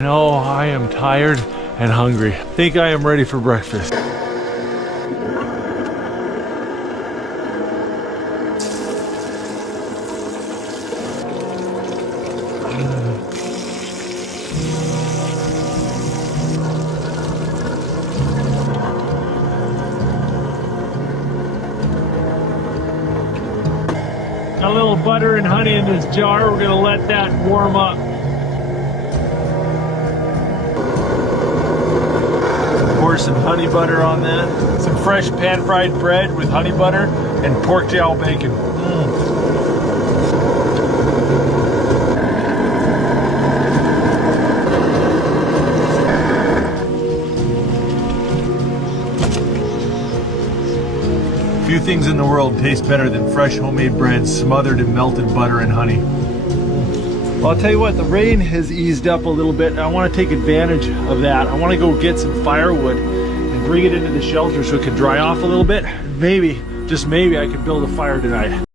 No, I am tired and hungry. Think I am ready for breakfast. Got a little butter and honey in this jar. We're gonna let that warm up. Pour some honey butter on that. Some fresh pan-fried bread with honey butter and pork jowl bacon. Few things in the world taste better than fresh homemade bread smothered in melted butter and honey. Well, I'll tell you what, the rain has eased up a little bit, and I want to take advantage of that. I want to go get some firewood and bring it into the shelter so it can dry off a little bit. Maybe, just maybe, I can build a fire tonight.